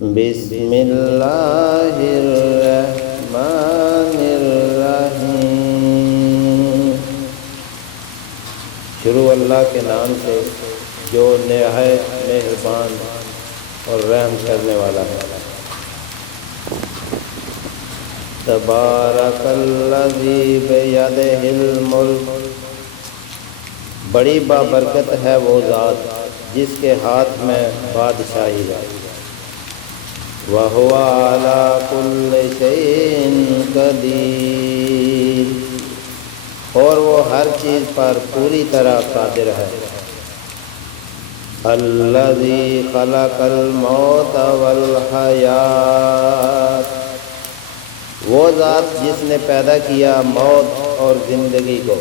بسم اللہ الرحمن الرحیم۔ شروع اللہ کے نام سے جو نہایت مہربان اور رحم کرنے والا ہے۔ تبارک الذی بیدہ الملک، بڑی بابرکت ہے وہ ذات جس کے ہاتھ میں بادشاہی ہے۔ وَهُوَ عَلَى كُلِّ شَيْءٍ قَدِيرٌ، اور وہ ہر چیز پر پوری طرح قادر ہے۔ الَّذِي خَلَقَ الْمَوْتَ وَالْحَيَاةَ، وہ ذات جس نے پیدا کیا موت اور زندگی کو۔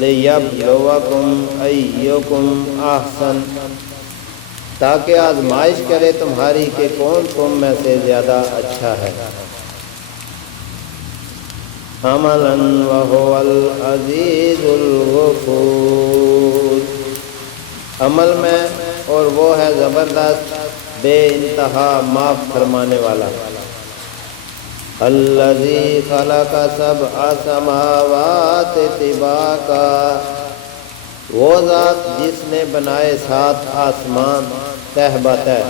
لِيَبْلُوَكُمْ أَيُّكُمْ أَحْسَنُ، تاکہ آزمائش کرے تمہاری کہ کون تم میں سے زیادہ اچھا ہے۔ عَمَلًا وَهُوَ الْعَزِيزُ الْغَفُورُ، عمل میں اور وہ ہے زبردست بے انتہا معاف فرمانے والا۔ الذی خلق سبع سماوات طباقا، وہ ذات جس نے بنائے 7 آسمان تہ بتہ۔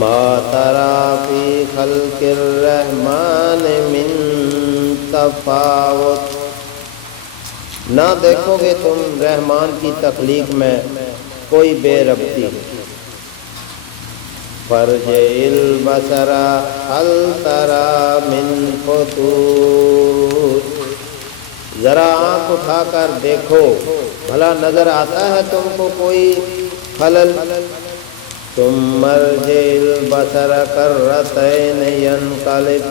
ما تری فی خلق الرحمن من تفاوت، نہ دیکھو گے تم رحمان کی تخلیق میں کوئی بے ربطی۔ فارجع البصر هل تری من فطور، ذرا آنکھ اٹھا کر دیکھو بھلا نظر آتا ہے تم کو کوئی خلل۔ ثم ارجع البصر کرتین ینقلب،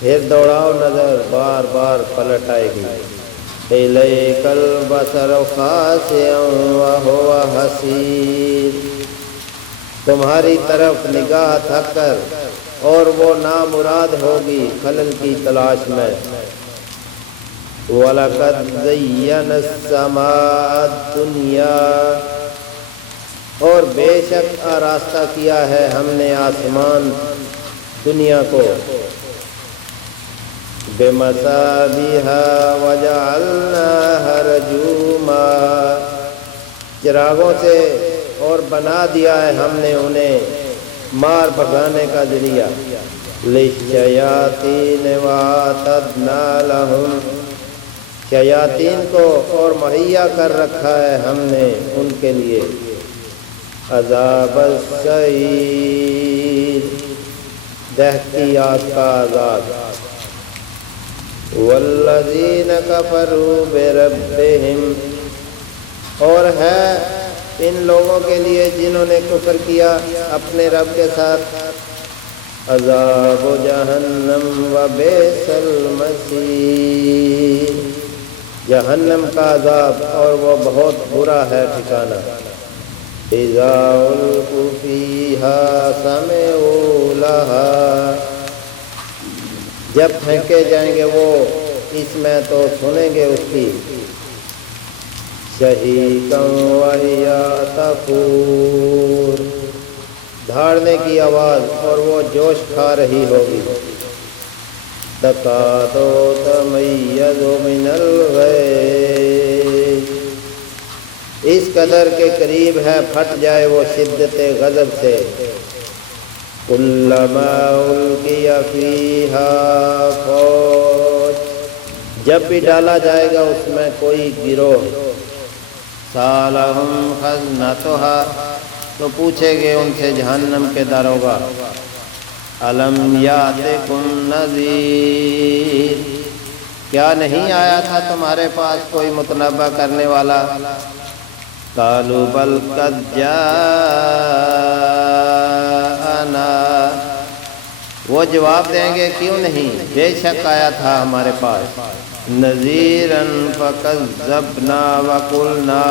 پھر دوڑاؤ نظر بار بار پلٹ آئے گی۔ الیک البصر خاسئا وهو حسیر، تمہاری طرف نگاہ تھک کر اور وہ نامراد ہوگی خلل کی تلاش میں۔ وَلَقَدْ زَيَّنَا السَّمَاءَ الدُّنْيَا، اور بے شک آراستہ کیا ہے ہم نے آسمان دنیا کو۔ بِمَصَابِیحَ وَجَعَلْنَاهَا رُجُومًا، چراغوں سے اور بنا دیا ہے ہم نے انہیں مار بھگانے کا ذریعہ۔ لِلشَّیَاطِینِ وَأَعْتَدْنَا لَهُمْ، شیاطین کو اور مہیا کر رکھا ہے ہم نے ان کے لیے عذاب السعیر، دہتی آگ کا عذاب۔ والذین کفروا بربہم، اور ہے ان لوگوں کے لیے جنہوں نے کفر کیا اپنے رب کے ساتھ، عذاب جہنم وبئس المصیر، جہنم کا عذاب اور وہ بہت برا ہے ٹھکانہ۔ اذا القوا فیہا سمعوا لہا، جب پھینکے جائیں گے وہ اس میں تو سنیں گے اس کی۔ شہیقا وہی تفور، دھاڑنے کی آواز اور وہ جوش کھا رہی ہوگی۔ تکاد تمیز من الغیظ، اس قدر کے قریب ہے پھٹ جائے وہ شدت غضب سے۔ کلما القی فیہا فوج، جب بھی ڈالا جائے گا اس میں کوئی گروہ، سالہم خزنتہا، تو پوچھے گے ان سے جہنم کے داروغہ، الم یاتکم نذیر، کیا نہیں آیا تھا تمہارے پاس کوئی متنبہ کرنے والا؟ قالوا بل قد جاءنا، وہ جواب دیں گے کیوں نہیں، بے شک آیا تھا ہمارے پاس۔ نذیرا فکذبنا وقلنا،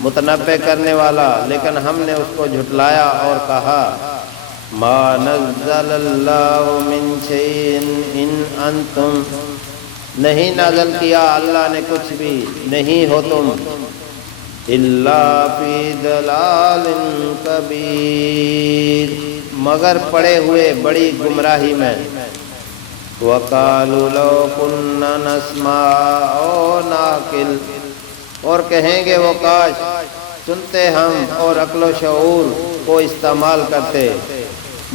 متنبہ کرنے والا لیکن ہم نے اس کو جھٹلایا اور کہا ما نزل اللہ من شیء ان انتم، نہیں نازل کیا اللہ نے کچھ بھی، نہیں ہو تم الا فی ضلال کبیر، مگر پڑے ہوئے بڑی گمراہی میں۔ وقالوا لو كنا نسمع او نعقل، اور کہیں گے وہ کاش سنتے ہم اور عقل و شعور کو استعمال کرتے۔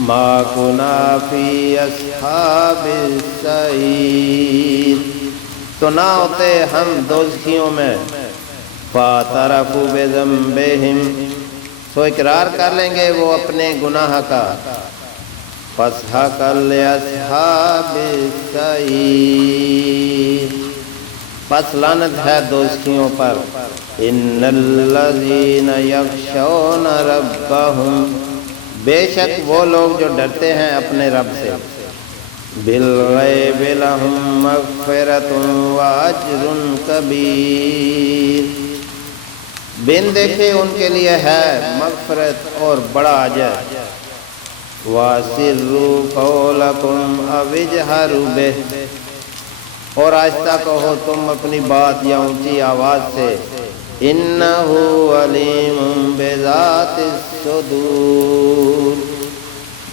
ما كنا فی اصحاب السعیر، تو نہ ہوتے ہم دوزخیوں میں۔ فاعترفوا بذنبہم، سو اقرار کر لیں گے وہ اپنے گناہ کا۔ فاسحقا لاصحاب السعیر، پس لعنت ہے دوزخیوں پر۔ ان الذین یخشون ربہم، بے شک وہ لوگ جو ڈرتے ہیں اپنے رب سے۔ بالغیب لہم مغفرۃ واجر کبیر، بن دیکھے ان کے لیے ہے مغفرت اور بڑا اجر۔ وَأَسِرُّوا قَوْلَكُمْ أَوِ اجْهَرُوا بِهِ، اور آہستہ کہو تم اپنی بات یا اونچی آواز سے۔ إِنَّهُ عَلِيمٌ بِذَاتِ الصُّدُورِ،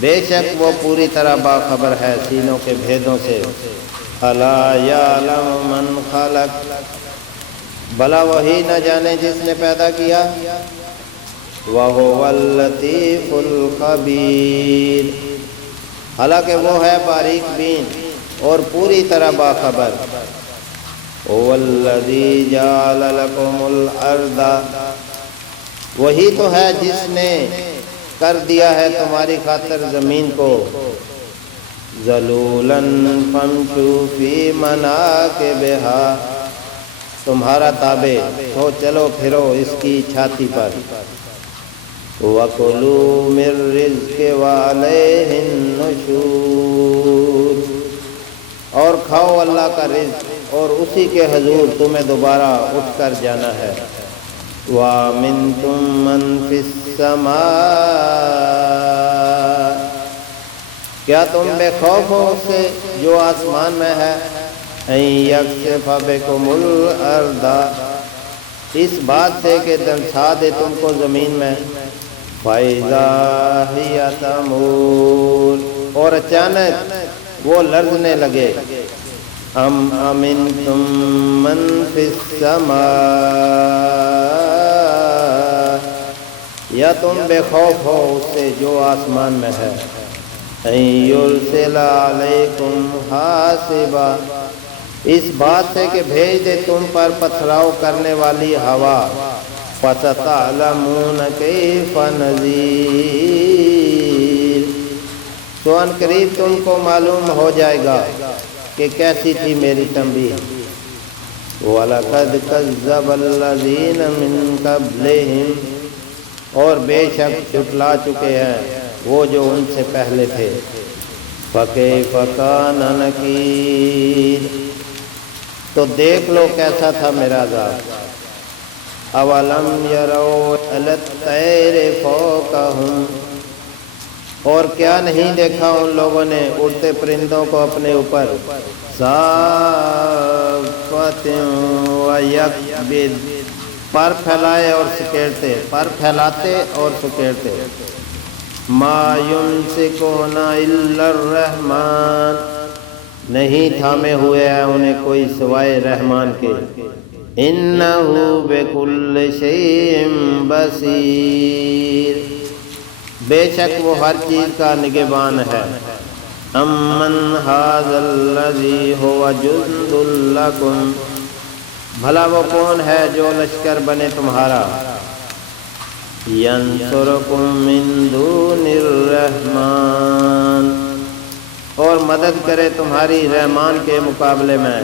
بے شک وہ پوری طرح باخبر ہے سینوں کے بھیدوں سے۔ أَلَا يَعْلَمُ مَنْ خَلَقَ، بھلا وہی نہ جانے جس نے پیدا کیا۔ وَهُوَ اللَّطِيفُ الْخَبِيرُ، حالانکہ وہ ہے باریک بین اور پوری طرح باخبر۔ هُوَ الَّذِي جَعَلَ لَكُمُ الْأَرْضَ، وہی تو ہے جس نے کر دیا ہے تمہاری خاطر زمین کو۔ ذَلُولًا فَامْشُوا فِي مَنَاكِبِهَا، تمہارا تابع ہو چلو پھرو اس کی چھاتی پر۔ وَكُلُوا مِن رِّزْقِ وَعَلَيْهِ النُّشُورُ، اور کھاؤ اللہ کا رزق اور اسی کے حضور تمہیں دوبارہ اٹھ کر جانا ہے۔ وَأَمِنْتُم مَّن فِي السَّمَاءِ، کیا تم بے خوف ہو اس سے جو آسمان میں ہے۔ أَن يَخْسِفَ بِكُمُ الْأَرْضَ، اس بات سے کہ دنسا دے تم کو زمین میں۔ فَإِذَا هِيَ تَمُورُ، اور اچانک وہ لرزنے لگے۔ أَمْ أَمِنْتُم مَّن فِي السَّمَاءِ، یا تم بے خوف ہو اس سے جو آسمان میں ہے۔ أَن يُرْسِلَ عَلَيْكُمْ حَاصِبًا، اس بات سے کہ بھیج دے تم پر پتھراؤ کرنے والی ہوا۔ فَسَتَعْلَمُونَ كَيْفَ نَذِيرِ، تو ان قریب تم کو معلوم ہو جائے گا کہ کیسی تھی میری تنبیہ۔ وَلَقَدْ كَذَّبَ الَّذِينَ مِن قَبْلِهِمْ، اور بے شک جھٹلا چکے ہیں وہ جو ان سے پہلے تھے۔ فَكَيْفَ كَانَ نَكِيرِ، تو دیکھ لو کیسا تھا میرا عذاب۔ اولم یروا الی الطیر فوقہم، اور کیا نہیں دیکھا ان لوگوں نے اڑتے پرندوں کو اپنے اوپر۔ صافات و یکبد، پر پھیلائے اور سکیڑتے، پر پھیلاتے اور سکیڑتے۔ ما یمسکون الا الرحمن، نہیں تھامے ہوئے ہیں انہیں کوئی سوائے رحمان کے۔ انہ بکل شیء بصیر، بے شک وہ ہر چیز کا نگہبان ہے۔ امن ھذا الذی ھو جند لکم، بھلا وہ کون ہے جو لشکر بنے تمہارا۔ ینصرکم من دون الرحمن، اور مدد کرے تمہاری رحمان کے مقابلے میں۔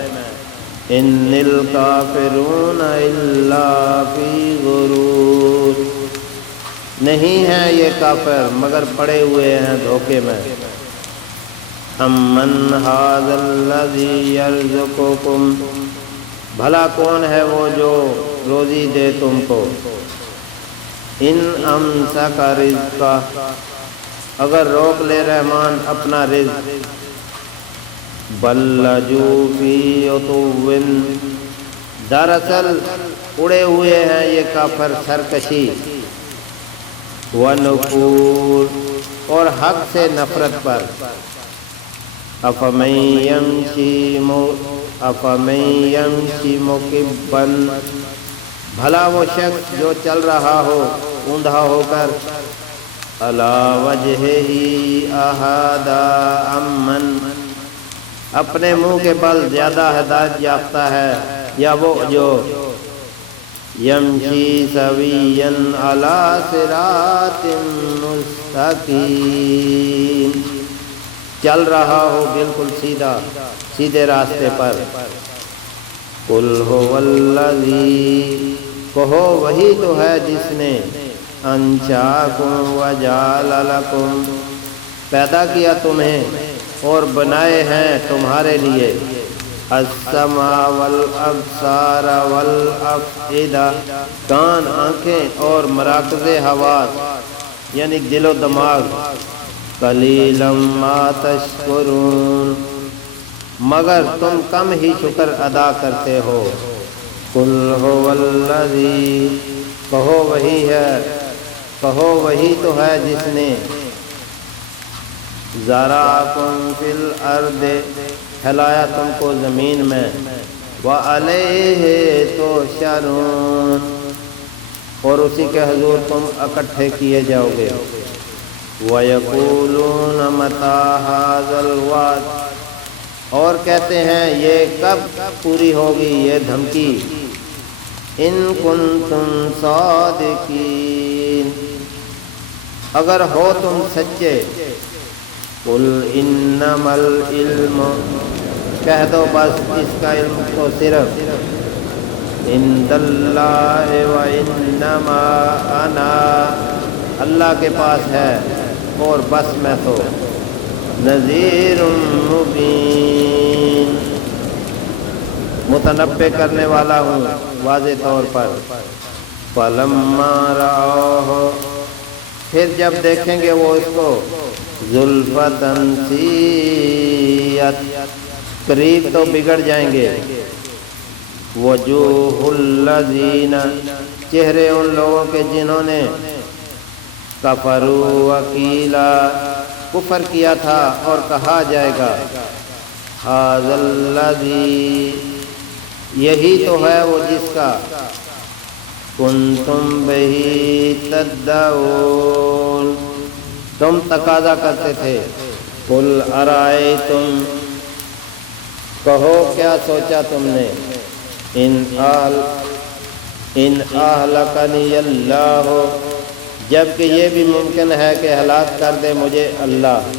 ان الکافرون الا فی غرور، نہیں ہیں یہ کافر مگر پڑے ہوئے ہیں دھوکے میں۔ امن ھذا الذی یرزقکم، بھلا کون ہے وہ جو روزی دے تم کو۔ ان امسک رزقہ، اگر روک لے رحمان اپنا رزق۔ بل لجوا فی عتو، دراصل اڑے ہوئے ہیں یہ کافر سرکشی ونفور اور حق سے نفرت پر افمن یمشی مکبا بھلا وہ شخص جو چل رہا ہو اوندھا ہو کر علی وجہہ اہدی امن اپنے منہ کے بل زیادہ ہدایت یافتہ ہے یا وہ جو یمشی سویا علی صراط مستقیم چل رہا ہو بالکل سیدھے راستے پر قل هو الذی کہو وہی تو ہے جس نے انشاکم وجعل لکم پیدا کیا تمہیں اور بنائے ہیں تمہارے لیے السمع والابصار والافئدہ کان آنکھیں اور مراکز حواس یعنی دل و دماغ قلیلا ما تشکرون مگر تم کم ہی شکر ادا کرتے ہو قل هو الذی کہو وہی تو ہے جس نے ذراکم فی الارض پھیلایا تم کو زمین میں وعلیہ تحشرون اور اسی کے حضور تم اکٹھے کیے جاؤ گے وَيَقُولُونَ مَتَى هَذَا الْوَعْدُ اور کہتے ہیں یہ کب پوری ہوگی یہ دھمکی ان کنتم صادقین اگر ہو تم سچے قل انما العلم کہہ دو بس اس کا علم تو صرف عند اللہ وانما انا اللہ کے پاس ہے اور بس میں تو نذیر مبین متنبع کرنے والا ہوں واضح طور پر فلما رأوہ پھر جب دیکھیں گے وہ اس کو زلفۃ سیئت قریب تو بگڑ جائیں گے وجوہ الذین چہرے ان لوگوں کے جنہوں نے کفروا وقیلا کفر کیا تھا اور کہا جائے گا ھذا الذی یہی تو ہے وہ جس کا کنتم بہ تدعون تم تقاضا کرتے تھے قل ارائیتم کہو کیا سوچا تم نے ان اہلکنی اللہ جبکہ یہ بھی ممکن ہے کہ ہلاک کر دے مجھے اللہ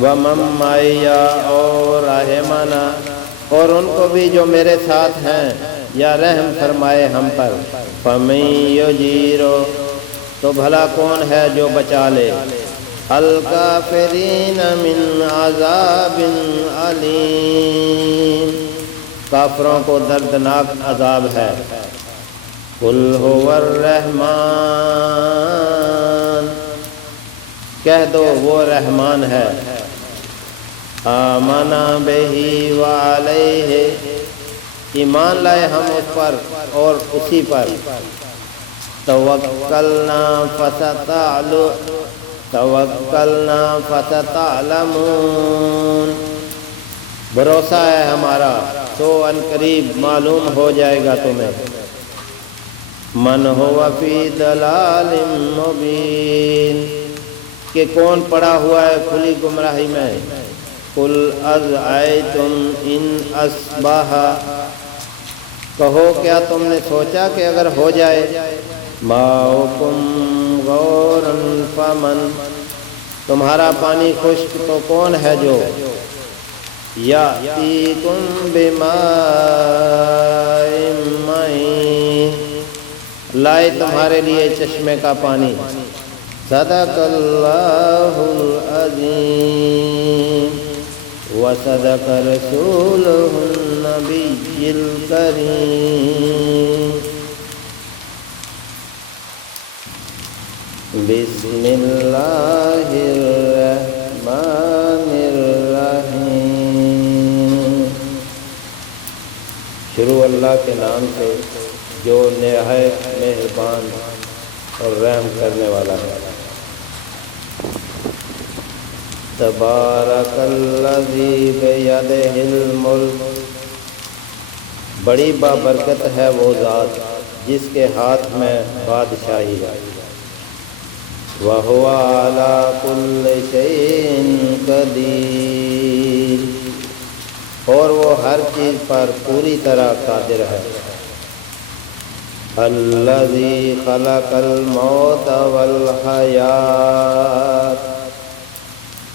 ومن معی اور رحمنا اور ان کو بھی جو میرے ساتھ ہیں یا رحم فرمائے ہم پر فمن یجیرو تو بھلا کون ہے جو بچا لے الکافرین من عذاب علیم کافروں کو دردناک عذاب ہے قل هو الرحمن کہہ دو وہ رحمان ہے آمنا بہی وعلیہ ایمان لائے ہم اس پر اور اسی پر توکلنا فستعلمون بھروسہ ہے ہمارا تو ان قریب معلوم ہو جائے گا تمہیں من هو فی ضلال مبین کہ کون پڑا ہوا ہے کھلی گمراہی میں قل ازعیتم ان اصبح کہو کیا تم نے سوچا کہ اگر ہو جائے ماؤکم غورا فمن تمہارا پانی خشک تو کون ہے جو یاتیکم بماء معین لائے تمہارے لیے چشمے کا پانی صدق اللہ العظیم وصدق رسولہ النبی الکریم بسم اللہ الرحمن الرحیم شروع اللہ کے نام سے جو نہایت مہربان اور رحم کرنے والا ہے۔ تبارک الذی بیدہ الملک، بڑی بابرکت ہے وہ ذات جس کے ہاتھ میں بادشاہی ہے۔ وَهُوَ عَلَى كُلِّ شَيْءٍ قَدِيرٌ، اور وہ ہر چیز پر پوری طرح قادر ہے۔ الَّذِي خَلَقَ الْمَوْتَ وَالْحَيَاةَ،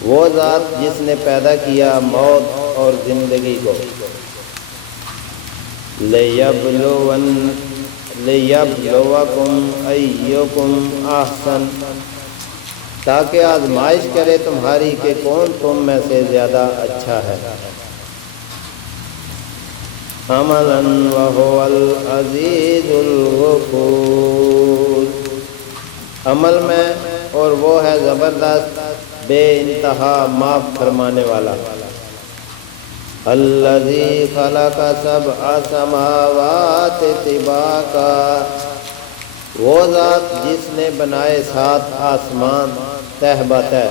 وہ ذات جس نے پیدا کیا موت اور زندگی کو۔ لِيَبْلُوَكُمْ أَيُّكُمْ أَحْسَنُ، تاکہ آزمائش کرے تمہاری کہ کون تم میں سے زیادہ اچھا ہے۔ عَمَلًا وَهُوَ الْعَزِيزُ الْغَفُورُ، عمل میں اور وہ ہے زبردست بے انتہا معاف فرمانے والا۔ الذی خلق سبع سماوات طباقا، وہ ذات جس نے بنائے 7 آسمان تہ بتہ۔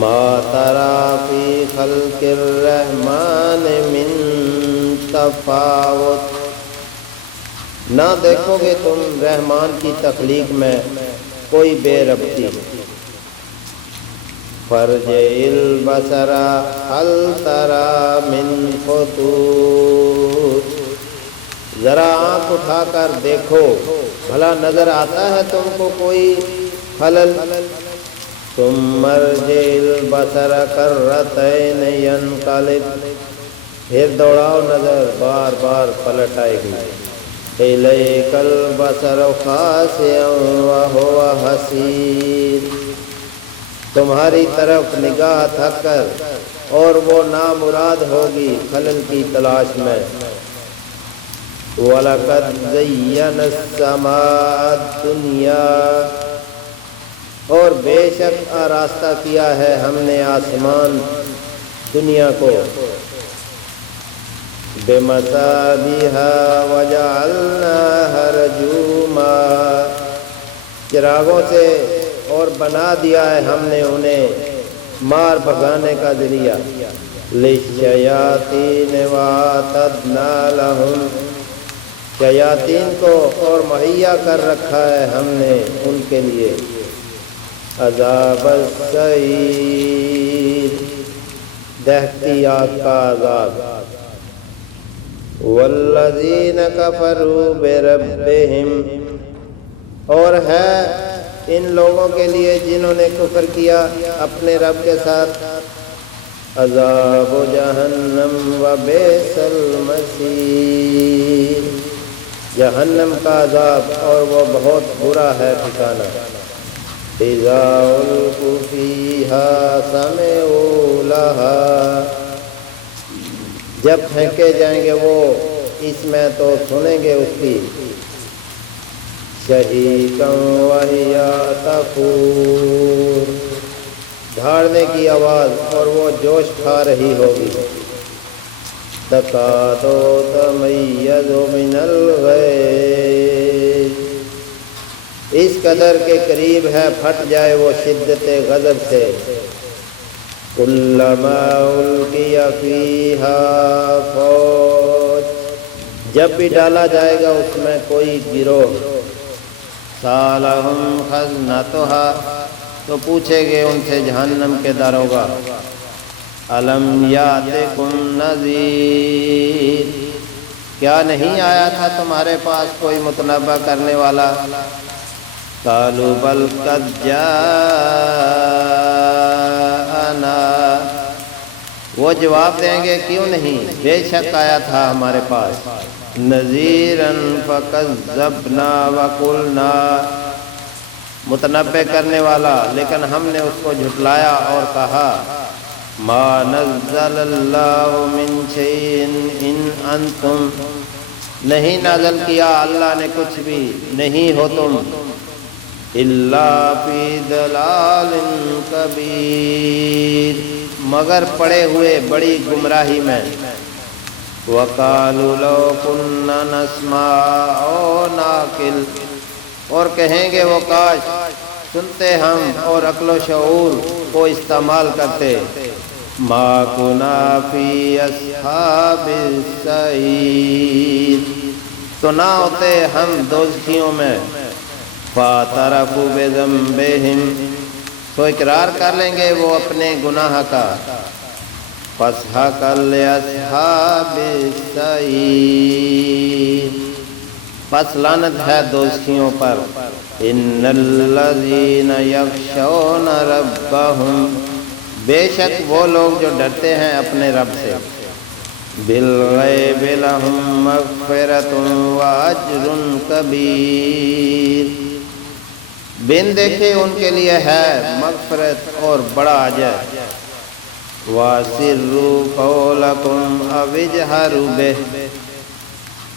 ما تری فی خلق الرحمن من تفاوت، نہ دیکھو گے تم رحمان کی تخلیق میں کوئی بے ربطی۔ فارجع البصر هل تری من فطور، ذرا آنکھ اٹھا کر دیکھو بھلا نظر آتا ہے تم کو کوئی خلل۔ ثم ارجع البصر کرتین ینقلب، پھر دوڑاؤ نظر بار بار پلٹ آئے گی۔ الیک البصر خاسئا وہو حسیر، تمہاری طرف نگاہ تھک کر اور وہ نامراد ہوگی خلل کی تلاش میں۔ وَلَقَدْ زَيَّنَا السَّمَاءَ الدُّنْيَا، اور بے شک آراستہ کیا ہے ہم نے آسمان دنیا کو۔ بِمَصَابِیحَ وَجَعَلْنَاهَا رُجُومًا، چراغوں سے اور بنا دیا ہے ہم نے انہیں مار بھگانے کا ذریعہ۔ لِلشَّیَاطِینِ وَأَعْتَدْنَا لَهُمْ، شیاطین کو اور مہیا کر رکھا ہے ہم نے ان کے لیے عذاب السعیر، دہتی آگ کا عذاب۔ والذین کفروا بربہم، اور ہے ان لوگوں کے لیے جنہوں نے کفر کیا اپنے رب کے ساتھ، عذاب جہنم وبئس المصیر، جہنم کا عذاب اور وہ بہت برا ہے ٹھکانہ۔ اذا القوا فیہا سمعوا لہا، جب پھینکے جائیں گے وہ اس میں تو سنیں گے اس کی۔ شہیقا وہی تفور، دھاڑنے کی آواز اور وہ جوش کھا رہی ہوگی۔ تکاد تمیز من الغیظ، اس قدر کے قریب ہے پھٹ جائے وہ شدت غضب سے۔ کلما القی فیہا فوج، جب بھی ڈالا جائے گا اس میں کوئی گروہ، سالہم خزنتہا، تو پوچھے گے ان سے جہنم کے داروغہ، الم یاتکم نذیر، کیا نہیں آیا تھا تمہارے پاس کوئی متنبہ کرنے والا؟ قالوا بل قد جاءنا، وہ جواب دیں گے کیوں نہیں، بے شک آیا تھا ہمارے پاس۔ نذیرا فکذبنا وقلنا، متنبہ کرنے والا لیکن ہم نے اس کو جھٹلایا اور کہا، ما نزل اللہ من شیء ان انتم، نہیں نازل کیا اللہ نے کچھ بھی، نہیں ہو تم، الا فی ضلال کبیر، مگر پڑے ہوئے بڑی گمراہی میں۔ وَقَالُوا لَوْ كُنَّا نَسْمَعُ أَوْ نَعْقِلُ، اور کہیں گے وہ کاش سنتے ہم اور عقل و شعور کو استعمال کرتے. مَا كُنَّا فِي أَصْحَابِ السَّعِيرِ، تو نہ ہوتے ہم دوزخیوں میں. فَاعْتَرَفُوا بِذَنبِهِمْ، تو اقرار کر لیں گے وہ اپنے گناہ کا. فَاسْحَقًا لِأَصْحَابِ السَّعِيرِ، پس لعنت ہے دوزخیوں پر. اِنَّ الَّذِينَ يَخْشَوْنَ رَبَّهُمْ، بے شک وہ لوگ جو ڈرتے ہیں اپنے رب سے. بِالْغَيْبِ لَهُمْ مَغْفِرَةٌ وَأَجْرٌ كَبِيرٌ، بن دیکھے ان کے لیے ہے مغفرت اور بڑا اجر. وَأَسِرُّوا قَوْلَكُمْ أَوِ اجْهَرُوا بِهِ،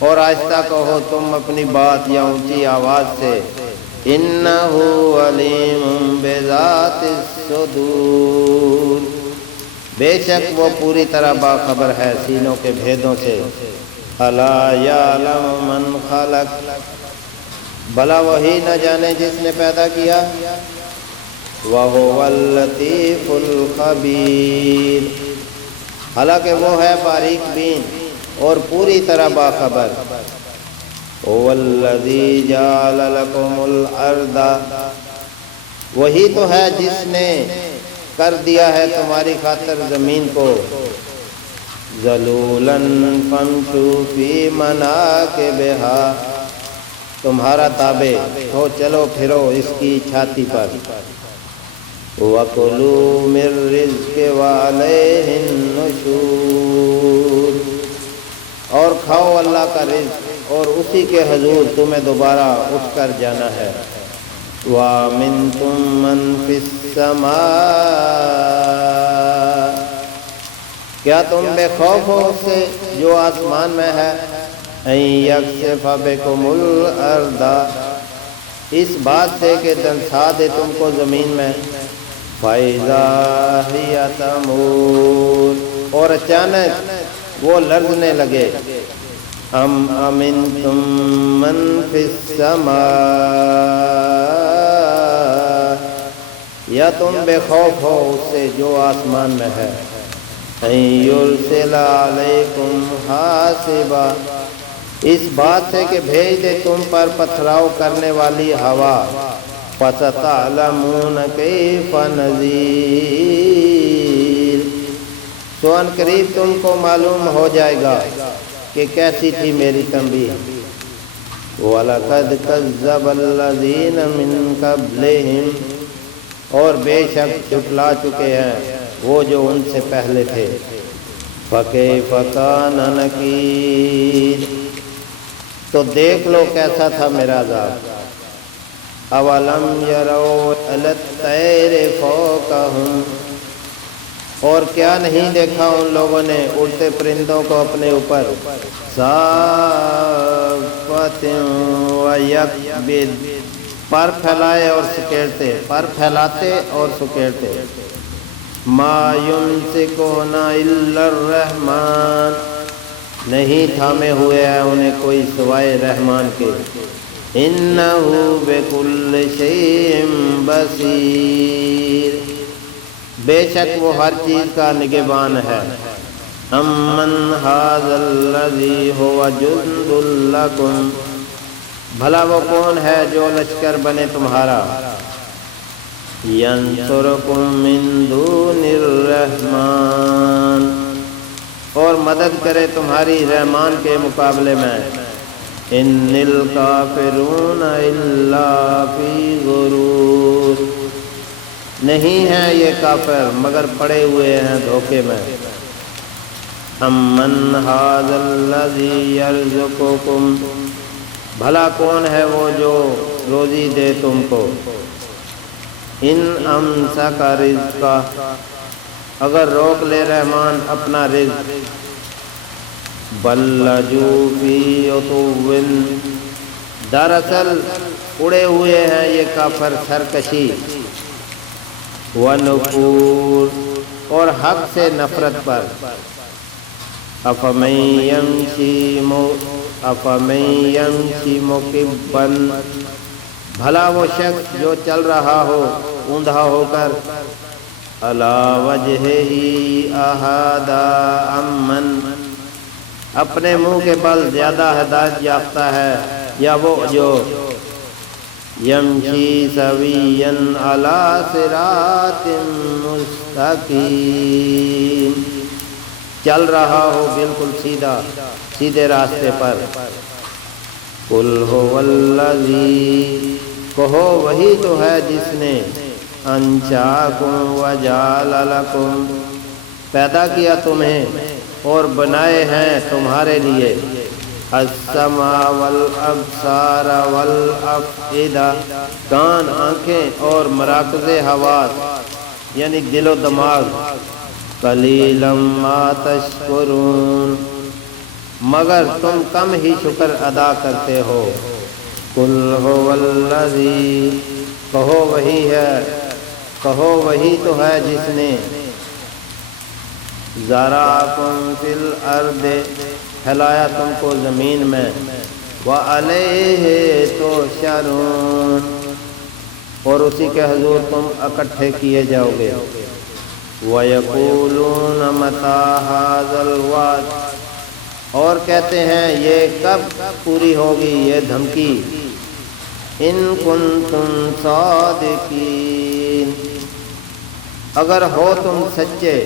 اور آہستہ کہو تم اپنی بات یا اونچی آواز سے. إِنَّهُ عَلِيمٌ بِذَاتِ الصُّدُورِ، بے شک وہ پوری طرح باخبر ہے سینوں کے بھیدوں سے. أَلَا يَعْلَمُ مَنْ خَلَقَ، بھلا وہی نہ جانے جس نے پیدا کیا. وَهُوَ اللَّطِيفُ الْخَبِيرُ، حالانکہ وہ ہے باریک بین اور پوری طرح باخبر. هُوَ الَّذِي جَعَلَ لَكُمُ الْأَرْضَ، وہی تو ہے جس نے کر دیا ہے تمہاری خاطر زمین کو. ذَلُولًا فَامْشُوا فِي مَنَاكِبِهَا، تمہارا تابع ہو چلو پھرو اس کی چھاتی پر. وَكُلُوا مِن رِّزْقِهِ وَعَلَيْهِ النُّشُورُ، اور کھاؤ اللہ کا رزق اور اسی کے حضور تمہیں دوبارہ اٹھ کر جانا ہے. وَأَمِنْتُم مَّن فِي السَّمَاءِ، کیا تم بے خوف ہو اس سے جو آسمان میں ہے. أَن يَخْسِفَ بِكُمُ الْأَرْضَ، اس بات سے کہ دنسا دے تم کو زمین میں. فَإِذَا هِيَ تَمُورُ، اور اچانک وہ لرزنے لگے. أَمْ أَمِنْتُم مَّن فِي السَّمَاءِ، یا تم بے خوف ہو اس سے جو آسمان میں ہے. أَن يُرْسِلَ عَلَيْكُمْ حَاصِبًا، اس بات سے کہ بھیج دے تم پر پتھراؤ کرنے والی ہوا. فَسَتَعْلَمُونَ كَيْفَ نَذِيرٌ، تو ان قریب تم کو معلوم ہو جائے گا کہ کیسی تھی میری تنبیہ. وَلَقَدْ كَذَّبَ الَّذِينَ مِن قَبْلِهِمْ، اور بے شک جھٹلا چکے ہیں وہ جو ان سے پہلے تھے. فَكَيْفَ كَانَ نَكِيرٌ، تو دیکھ لو کیسا تھا میرا عذاب. اولم يروا إلى الطير فوقهم، اور کیا نہیں دیکھا ان لوگوں نے اڑتے پرندوں کو اپنے اوپر. صافات ويقبض، پر پھیلائے اور سکیڑتے، پر پھیلاتے اور سکیڑتے. ما يمسكون إلا الرحمن، نہیں تھامے ہوئے ہیں انہیں کوئی سوائے رحمان کے. إِنَّهُ بِكُلِّ شَيْءٍ بَصِيرٌ، بے شک وہ ہر چیز کا نگہبان ہے. أَمَّنْ هَذَا الَّذِي هُوَ جُندٌ لَكُمْ، بھلا وہ کون ہے جو لشکر بنے تمہارا. يَنصُرُكُم مِّن دُونِ الرَّحْمَٰنِ، اور مدد کرے تمہاری رحمان کے مقابلے میں. إِنَّ الْكَافِرُونَ إِلَّا فِي غُرُورٍ، نہیں ہیں یہ کافر مگر پڑے ہوئے ہیں دھوکے میں. أَمَّنْ هَذَا الَّذِي يَرْزُقُكُمْ، بھلا کون ہے وہ جو روزی دے تم کو. إِنْ أَمْسَكَ رِزْقَهُ، اگر روک لے رحمان اپنا رزق. بَل لَّجُوا فِي عُتُوٍّ، دراصل اڑے ہوئے ہیں یہ کافر سرکشی. وَنُفُورٍ، اور حق سے نفرت پر. افمن یمشی مکبن، بھلا وہ شخص جو چل رہا ہو اوندھا ہو کر، علی وجہہ اہدی امن، اپنے منہ کے بل زیادہ ہدایت یافتہ ہے یا وہ جو یمشی سویا علی صراط مستقیم، چل رہا ہو بالکل سیدھے راستے پر۔ قل هو الذی، کہو وہی تو ہے جس نے انشاکم وجعل لکم، پیدا کیا تمہیں اور بنائے ہیں تمہارے لیے، السمع والابصار والافئدہ، کان، آنکھیں اور مراکز حواس یعنی دل و دماغ، قلیلا ما تشکرون، مگر تم کم ہی شکر ادا کرتے ہو۔ قل هو الذی، کہو وہی تو ہے جس نے ذراکم فی الارض، پھیلایا تم کو زمین میں، وعلیہ تحشرون، اور اسی کے حضور تم اکٹھے کیے جاؤ گے۔ وَيَقُولُونَ مَتَىٰ هَٰذَا الْوَعْدُ، اور کہتے ہیں یہ کب پوری ہوگی یہ دھمکی، ان کنتم صادقین، اگر ہو تم سچے۔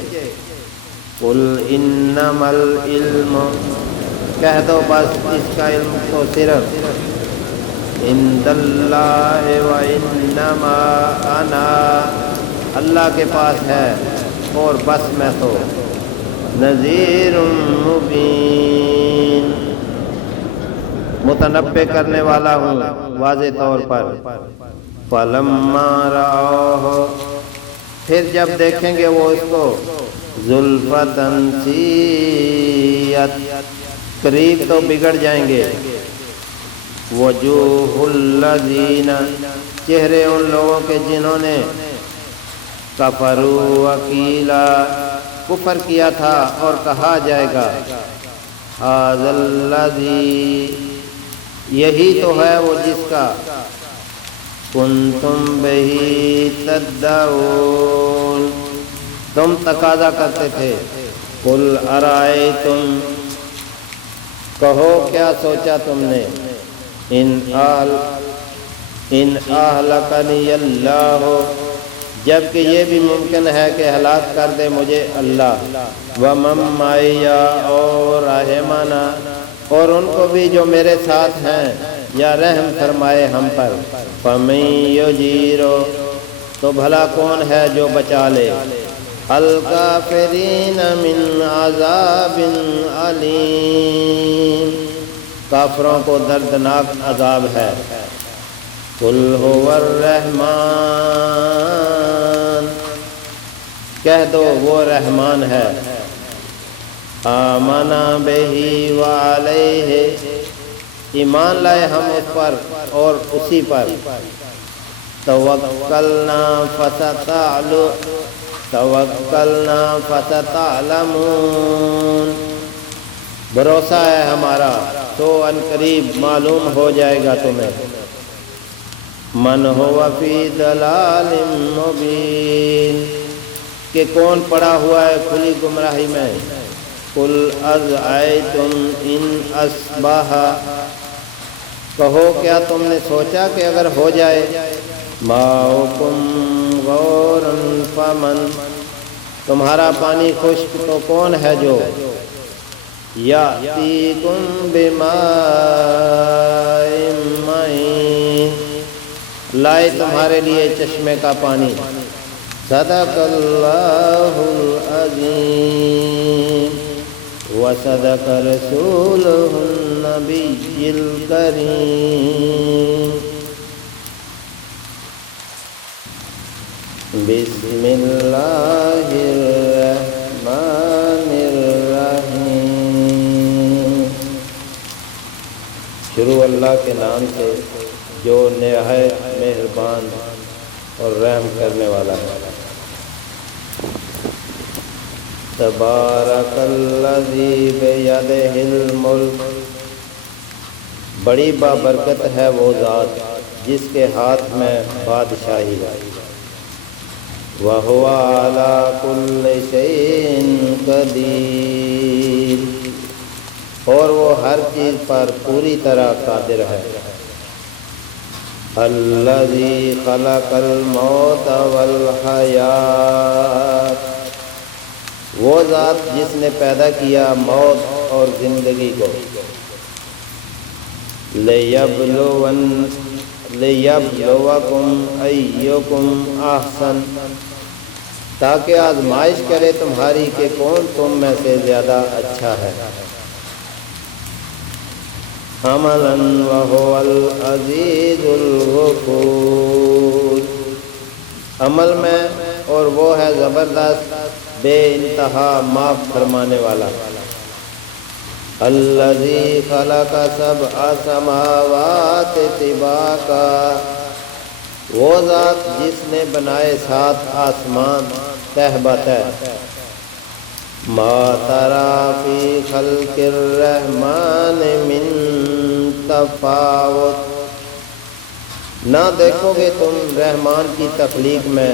قل انما العلم، کہہ دو بس اس کا علم تو صرف عند اللہ وانما انا، اللہ کے پاس ہے اور بس میں تو نذیر مبین، متنبع کرنے والا ہوں واضح طور پر۔ فلما رأوہ، پھر جب دیکھیں گے وہ اس کو، زلفۃ سیئت، قریب تو بگڑ جائیں گے، وجوہ الذین، چہرے ان لوگوں کے جنہوں نے کفروا وقیلا، کفر کیا تھا اور کہا جائے گا، ھذا الذی، یہی تو ہے وہ جس کا کنتم بہ تدعون، تم تقاضا کرتے تھے۔ قل ارائیتم، کہو کیا سوچا تم نے، ان اہلکنی اللہ، جبکہ یہ بھی ممکن ہے کہ ہلاک کر دے مجھے اللہ، ومن معی، اور رحمنا، اور ان کو بھی جو میرے ساتھ ہیں، یا رحم فرمائے ہم پر، فمن یجیر، تو بھلا کون ہے جو بچا لے، الکافرین من عذاب علیم، کافروں کو دردناک عذاب ہے۔ قل هو الرحمن، کہہ دو وہ رحمان ہے، آمنا بہ وعلیہ، ایمان لائے ہم اس پر اور اسی پر، توکلنا فستعلمون، بھروسہ ہے ہمارا تو ان قریب معلوم ہو جائے گا تمہیں، من هو فی ضلال مبین، کہ کون پڑا ہوا ہے کھلی گمراہی میں۔ قل ازعیتم ان اصبح، کہو کیا تم نے سوچا کہ اگر ہو جائے، ماؤکم غورا فمن، تمہارا پانی خشک تو کون ہے جو، یاتیکم بماء معین، لائے تمہارے لیے چشمے کا پانی۔ صدق اللہ العظیم وصدق رسولہ النبی الکریم۔ بسم اللہ الرحمن الرحیم، شروع اللہ کے نام سے جو نہایت مہربان اور رحم کرنے والا ہے۔ تبارک الذی بیدہ الملک، بڑی بابرکت ہے وہ ذات جس کے ہاتھ میں بادشاہی ہے، وَهُوَ عَلَى كُلِّ شَيْءٍ قَدِيرٌ، اور وہ ہر چیز پر پوری طرح قادر ہے۔ الذی خلق الموت والحیات، وہ ذات جس نے پیدا کیا موت اور زندگی کو، لیبلوکم ایکم احسن، تاکہ آزمائش کرے تمہاری کہ کون تم میں سے زیادہ اچھا ہے، عملا وهو العزیز الغفور، عمل میں اور وہ ہے زبردست بے انتہا معاف فرمانے والا۔ الذی خلق سبع سماوات طباقا، وہ ذات جس نے بنائے 7 آسمان تہ بتہ، ما تری فی خلق الرحمن من تفاوت، نہ دیکھو گے تم رحمان کی تخلیق میں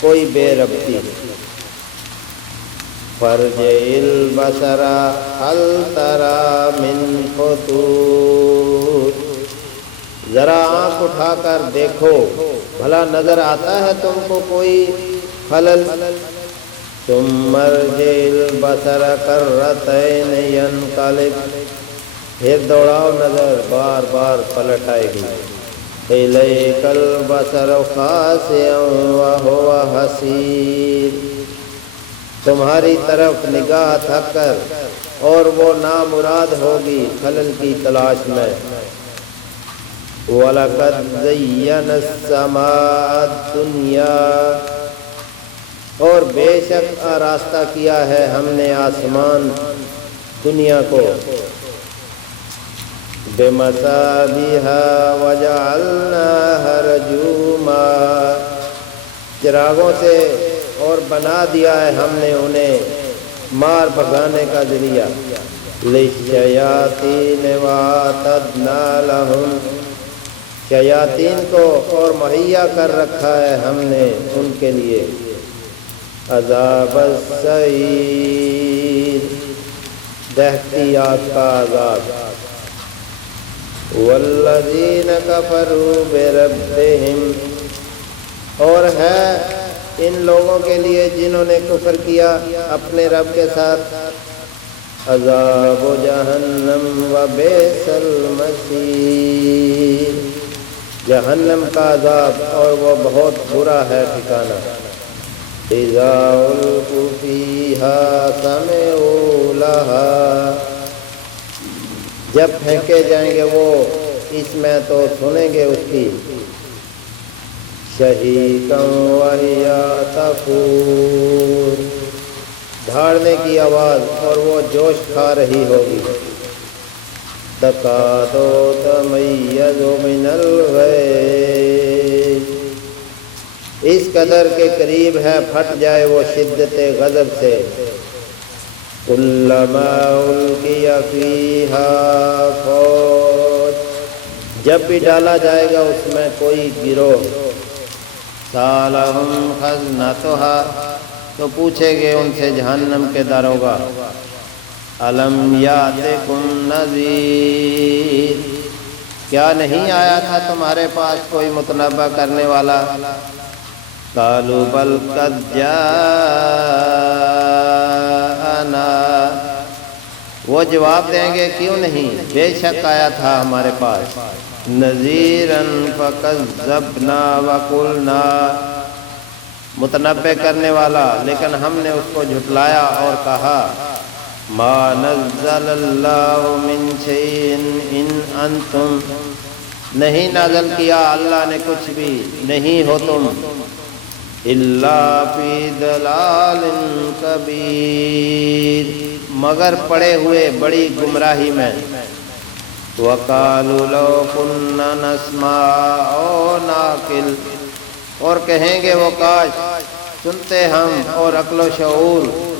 کوئی بے ربطی۔ فارجع البصر هل تری من فطور، ذرا آنکھ اٹھا کر دیکھو بھلا نظر آتا ہے تم کو کوئی خلل، ثم ارجع البصر کرتین ینقلب، پھر دوڑاؤ نظر بار بار پلٹ آئے گی، الیک البصر خاسئا وهو حسیر، تمہاری طرف نگاہ تھک کر اور وہ نامراد ہوگی خلل کی تلاش میں۔ وَلَقَدْ زَيَّنَا السَّمَاءَ الدُّنْيَا، اور بے شک آراستہ کیا ہے ہم نے آسمان دنیا کو، بِمَصَابِیحَ وَجَعَلْنَاهَا رُجُومًا، چراغوں سے، اور بنا دیا ہے ہم نے انہیں مار بھگانے کا ذریعہ، لِلشَّیَاطِینِ وَأَعْتَدْنَا لَهُمْ، شیاطین کو اور مہیا کر رکھا ہے ہم نے ان کے لیے عذاب السعیر، دہتی آگ کا عذاب۔ والذین کفروا بربہم، اور ہے ان لوگوں کے لیے جنہوں نے کفر کیا اپنے رب کے ساتھ، عذاب جہنم وبئس المصیر، جہنم کا عذاب اور وہ بہت برا ہے ٹھکانہ۔ اذا القوا فیہا سمعوا لہا، جب پھینکے جائیں گے وہ اس میں تو سنیں گے اس کی، شہیقا وہی تفور، دھاڑنے کی آواز اور وہ جوش کھا رہی ہوگی، تکاد تمیز من الغیظ، اس قدر کے قریب ہے پھٹ جائے وہ شدت غضب سے، کلما القی فیہا فوج، جب بھی ڈالا جائے گا اس میں کوئی گروہ، سالہم خزنتہا، تو پوچھے گے ان سے جہنم کے داروغہ، الم یاتکم نذیر، کیا نہیں آیا تھا تمہارے پاس کوئی متنبہ کرنے والا، قالوا بل قد جاءنا، وہ جواب دیں گے کیوں نہیں، بے شک آیا تھا ہمارے پاس، نذیرا فکذبنا وقلنا، متنبع کرنے والا لیکن ہم نے اس کو جھٹلایا اور کہا، ما نزل اللہ من شیء ان انتم، نہیں نازل کیا اللہ نے کچھ بھی، نہیں ہو تم، الا فی ضلال کبیر، مگر پڑے ہوئے بڑی گمراہی میں، وقالوا لو كنا نسمع او ناقل، اور کہیں گے وہ کاش سنتے ہم اور عقل و شعور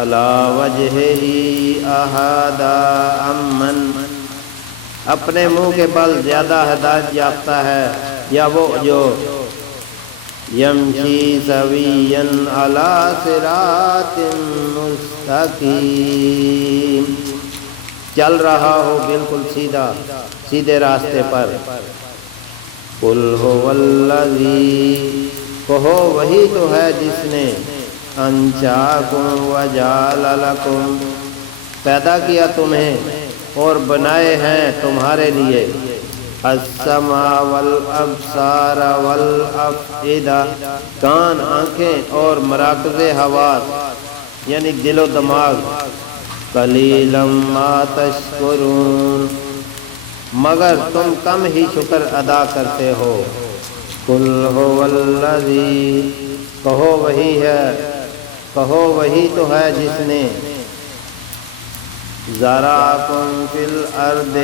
علی وجہہ احدا امن، اپنے منہ کے بل زیادہ ہدایت یافتہ ہے یا وہ جو یمشی سویا علی صراط مستقیم، چل رہا ہو بالکل سیدھا سیدھے راستے پر۔ قل هو الذی، کہو وہی تو ہے جس نے انشاکم وجعل لکم، پیدا کیا تمہیں اور بنائے ہیں تمہارے لیے السمع والابصار والافئدہ، کان، آنکھیں اور مراکز حواس یعنی دل و دماغ۔ قلیلا ما تشکرون، مگر تم کم ہی شکر ادا کرتے ہو۔ قل هو الذی، کہو وہی ہے، کہو وہی تو ہے جس نے ذراکم فی الارض،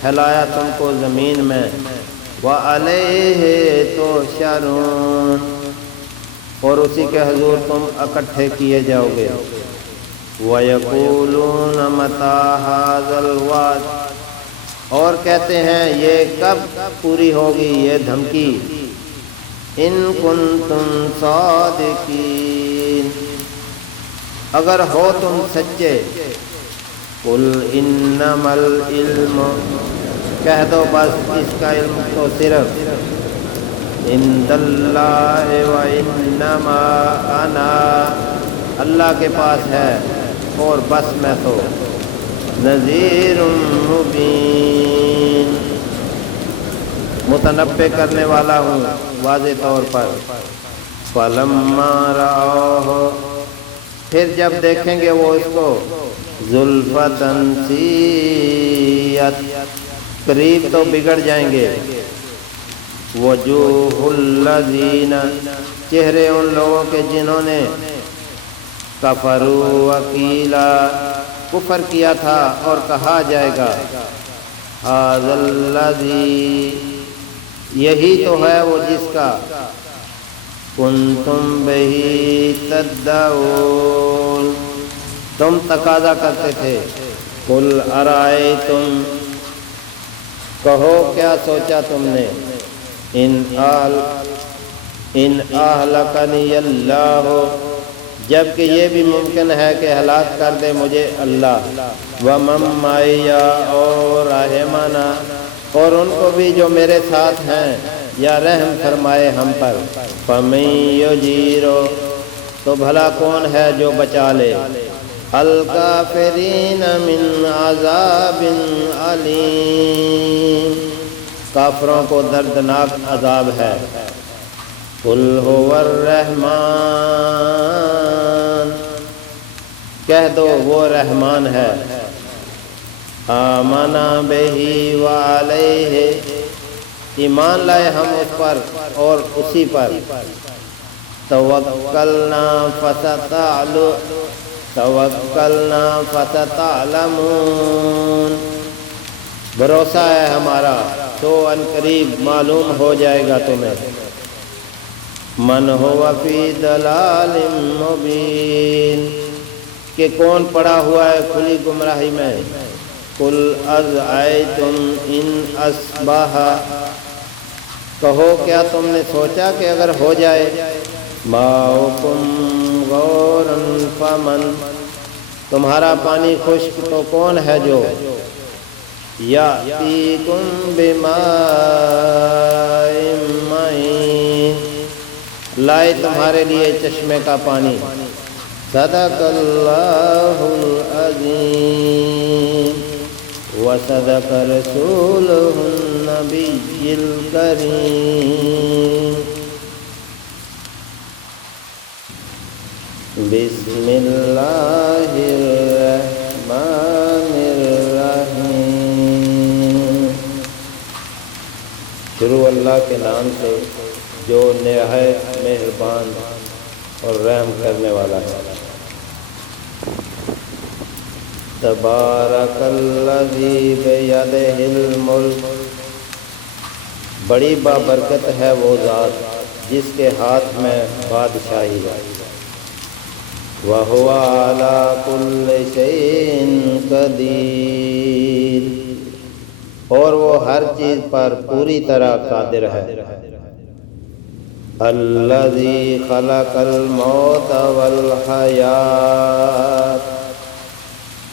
پھیلایا تم کو زمین میں، وعلیہ تحشرون، اور اسی کے حضور تم اکٹھے کیے جاؤ گے۔ وَيَقُولُونَ مَتَىٰ هَٰذَا الْوَعْدُ، اور کہتے ہیں یہ کب پوری ہوگی یہ دھمکی۔ ان کنتم صادقین، اگر ہو تم سچے۔ قل انما العلم، کہہ دو بس اس کا علم تو صرف عند اللہ وانما انا، اللہ کے پاس ہے اور بس میں تو نذیر مبین، متنبع کرنے والا ہوں واضح طور پر۔ فلما رأوہ، پھر جب دیکھیں گے وہ اس کو زلفۃ سیئت، قریب تو بگڑ جائیں گے۔ وجوہ الذین، چہرے ان لوگوں کے جنہوں نے کفروا وقیلا، کفر کیا تھا اور کہا جائے گا ھذا الذی، یہی تو ہے وہ جس کا کنتم بہ تدعون، تم تقاضا کرتے تھے۔ قل ارائیتم، کہو کیا سوچا تم نے، ان اہلکنی اللہ، جبکہ یہ بھی ممکن ہے کہ ہلاک کر دے مجھے اللہ، ومن معی، اور رحمنا، اور ان کو بھی جو میرے ساتھ ہیں، یا رحم فرمائے ہم پر۔ فمن یجیر، تو بھلا کون ہے جو بچا لے الکافرین من عذاب علیم، کافروں کو دردناک عذاب ہے۔ قل هو الرحمن، کہہ دو وہ رحمان ہے۔ آمنا بہ وعلیہ، ایمان لائے ہم اس پر اور اسی پر۔ توکلنا فستعلمون، بھروسہ ہے ہمارا تو ان قریب معلوم ہو جائے گا تمہیں۔ من هو فی ضلال مبین، کہ کون پڑا ہوا ہے کھلی گمراہی میں۔ قل ازعیتم ان اصبح، کہو کیا تم نے سوچا کہ اگر ہو جائے ماؤکم غورا فمن، تمہارا پانی خشک تو کون ہے جو یأتیکم بماء معین، لائے تمہارے لیے چشمے کا پانی۔ صدق اللہ العظیم وصدق رسولہ النبی الکریم۔ بسم اللہ الرحمن الرحیم، شروع اللہ کے نام سے جو نہایت مہربان اور رحم کرنے والا ہے۔ تبارک الذی بیدہ الملک، بڑی بابرکت ہے وہ ذات جس کے ہاتھ میں بادشاہی ہے۔ وَهُوَ عَلَى كُلِّ شَيْءٍ قَدِيرٌ، اور وہ ہر چیز پر پوری طرح قادر ہے۔ الَّذِي خَلَقَ الْمَوْتَ وَالْحَيَاةَ،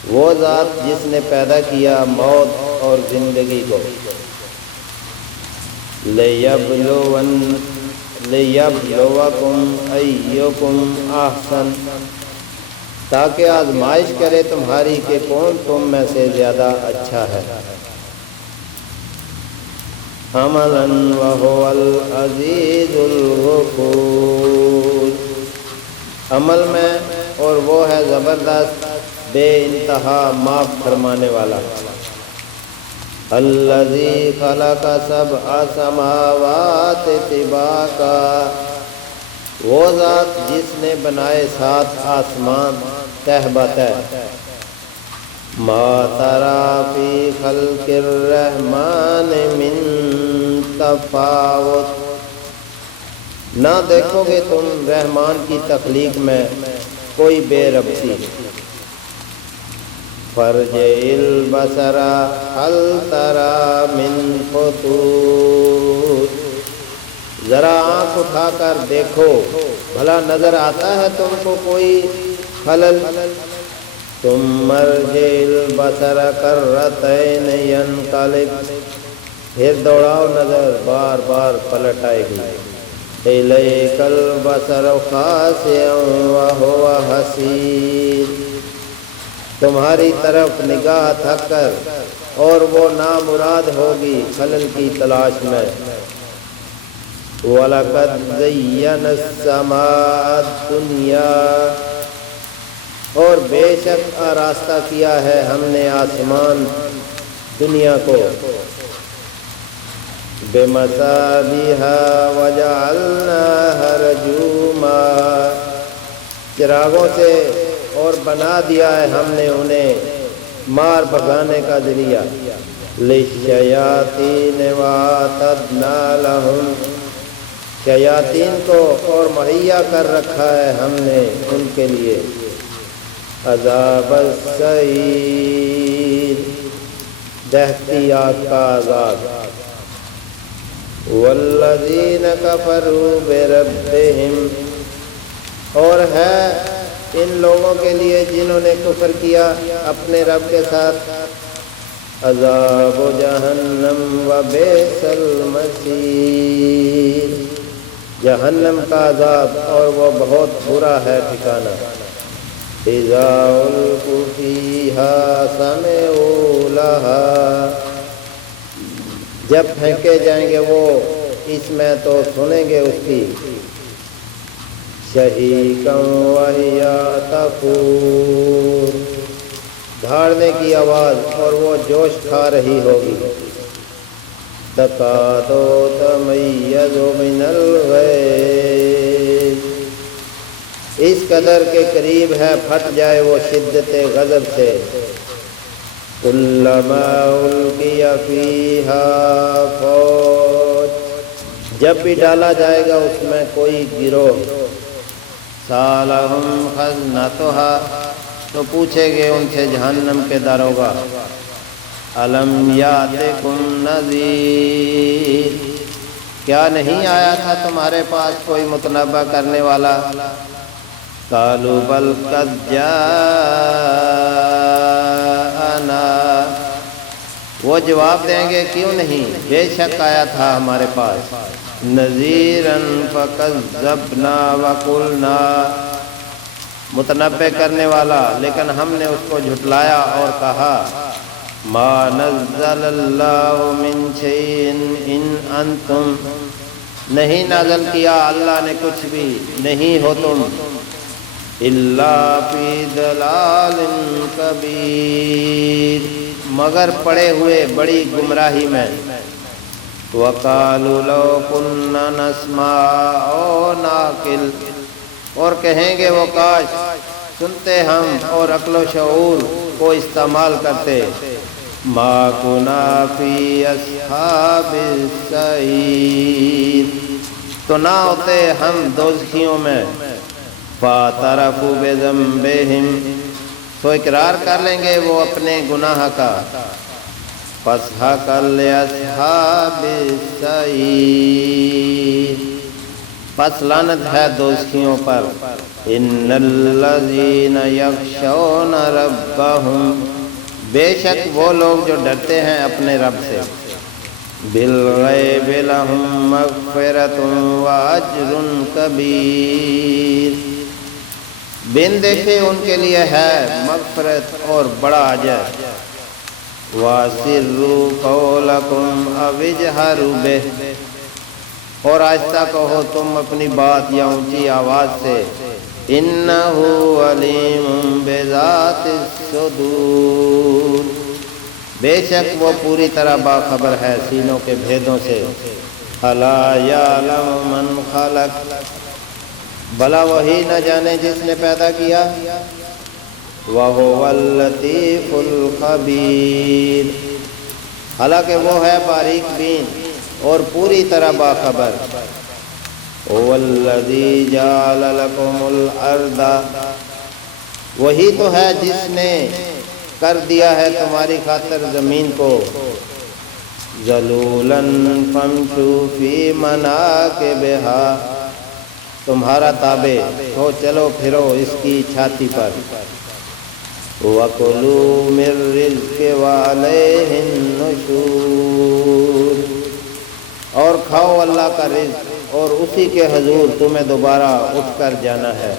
وہ ذات جس نے پیدا کیا موت اور زندگی کو۔ لِيَبْلُوَكُمْ أَيُّكُمْ أَحْسَنُ، تاکہ آزمائش کرے تمہاری کہ کون تم میں سے زیادہ اچھا ہے۔ عَمَلًا وَهُوَ الْعَزِيزُ الْغَفُورُ، عمل میں، اور وہ ہے زبردست بے انتہا معاف فرمانے والا۔ الَّذِي خَلَقَ سَبْعَ سَمَاوَاتٍ طِبَاقًا، وہ ذات جس نے بنائے 7 آسمان تہ بتہ۔ مَا تَرَى فِي خَلْقِ الرَّحْمَٰنِ مِن تَفَاوُتٍ، نہ دیکھو گے تم رحمان کی تخلیق میں کوئی بے ربطی۔ فَارْجِعِ الْبَصَرَ هَلْ تَرَىٰ مِن فُطُورٍ، ذرا آنکھ اٹھا کر دیکھو بھلا نظر آتا ہے تم کو کوئی خلل۔ ثُمَّ ارْجِعِ الْبَصَرَ كَرَّتَيْنِ يَنقَلِبْ، پھر دوڑاؤ نظر بار بار پلٹ آئے گی۔ إِلَيْكَ الْبَصَرُ خَاسِئًا وَهُوَ حَسِيرٌ، تمہاری طرف نگاہ تھک کر اور وہ نامراد ہوگی خلل کی تلاش میں۔ وَلَقَدْ زَيَّنَا السَّمَاءَ الدُّنْيَا، اور بے شک آراستہ کیا ہے ہم نے آسمان دنیا کو۔ بِمَصَابِيحَ وَجَعَلْنَاهَا رُجُومًا، چراغوں سے، اور بنا دیا ہے ہم نے انہیں مار بھگانے کا ذریعہ۔ لِلشَّيَاطِينِ وَأَعْتَدْنَا لَهُمْ، شیاطین کو اور مہیا کر رکھا ہے ہم نے ان کے لیے عذاب السعیر، دہتی آگ کا عذاب۔ والذین کفروا بربہم، اور ہے ان لوگوں کے لیے جنہوں نے کفر کیا اپنے رب کے ساتھ، عذاب جہنم وبئس المصیر، جہنم کا عذاب اور وہ بہت برا ہے ٹھکانہ۔ اذا القوا فیہا سمعوا لہا، جب پھینکے جائیں گے وہ اس میں تو سنیں گے اس کی شہیقا وہی تفور، دھاڑنے کی آواز اور وہ جوش کھا رہی ہوگی۔ تکاد تمیز من الغیظ، اس قدر کے قریب ہے پھٹ جائے وہ شدت غضب سے۔ کلما القی فیہا فوج، جب بھی ڈالا جائے گا اس میں کوئی گروہ، سالہم خزنتہا، تو پوچھے گے ان سے جہنم کے داروغہ، الم یاتکم نذیر، کیا نہیں آیا تھا تمہارے پاس کوئی متنبہ کرنے والا؟ قالوا بل قد جاءنا، وہ جواب دیں گے کیوں نہیں، بے شک آیا تھا ہمارے پاس۔ نذیرا فکذبنا وقلنا، متنبہ کرنے والا لیکن ہم نے اس کو جھٹلایا اور کہا ما نزل اللہ من شیء ان انتم، نہیں نازل کیا اللہ نے کچھ بھی، نہیں ہو تم، الا فی ضلال کبیر، مگر پڑے ہوئے بڑی گمراہی میں۔ وقالوا لو كنا نسمع او ناقل، اور کہیں گے وہ کاش سنتے ہم اور عقل و شعور کو استعمال کرتے۔ ما كنا فی اصحاب السعیر، تو نہ ہوتے ہم دوزخیوں میں۔ فاعترفوا بذنبہم، تو اقرار کر لیں گے وہ اپنے گناہ کا، فاسحقا لاصحاب السعیر، پس لعنت ہے دوزخیوں پر۔ ان الذین یخشون ربہم، بے شک وہ لوگ جو ڈرتے ہیں اپنے رب سے، بالغیب لہم مغفرۃ واجر کبیر، بن دیکھے ان کے لیے ہے مغفرت اور بڑا اجر۔ وَأَسِرُّوا قَوْلَكُمْ أَوِ اجْهَرُوا بِهِ، اور آہستہ کہو تم اپنی بات یا اونچی آواز سے، إِنَّهُ عَلِيمٌ بِذَاتِ الصُّدُورِ، بے شک وہ پوری طرح باخبر ہے سینوں کے بھیدوں سے۔ أَلَا يَعْلَمُ مَنْ خَلَقَ، بھلا وہی نہ جانے جس نے پیدا کیا، وَهُوَ اللَّطِيفُ الْخَبِيرُ، حالانکہ وہ ہے باریک بین اور پوری طرح باخبر۔ هُوَ الَّذِي جَعَلَ لَكُمُ الْأَرْضَ، وہی تو ہے جس نے کر دیا ہے تمہاری خاطر زمین کو، ذَلُولًا فَامْشُوا فِي مَنَاكِبِهَا، تمہارا تابع تو چلو پھرو اس کی چھاتی پر۔ وَكُلُوا مِن رِّزْقِهِ وَعَلَيْهِ النُّشُورُ، اور کھاؤ اللہ کا رزق اور اسی کے حضور تمہیں دوبارہ اٹھ کر جانا ہے۔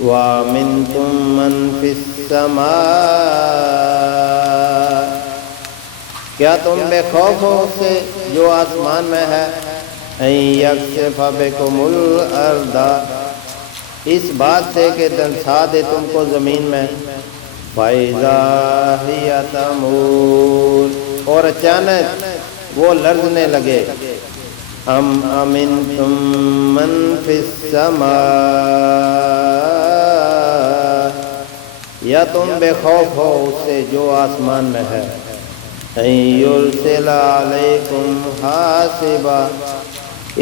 وَأَمِنْتُم مَّن فِي السَّمَاءِ، کیا تم بے خوف ہو اس سے جو آسمان میں ہے، أَن يَخْسِفَ بِكُمُ الْأَرْضَ، اس بات سے کہ دنسا دے تم کو زمین میں، فَإِذَا هِيَ تَمُورُ، اور اچانک وہ لرزنے لگے۔ أَمْ أَمِنْتُم مَّن فِي السَّمَاءِ، یا تم بے خوف ہو اس سے جو آسمان میں ہے، أَن يُرْسِلَ عَلَيْكُمْ حَاصِبًا،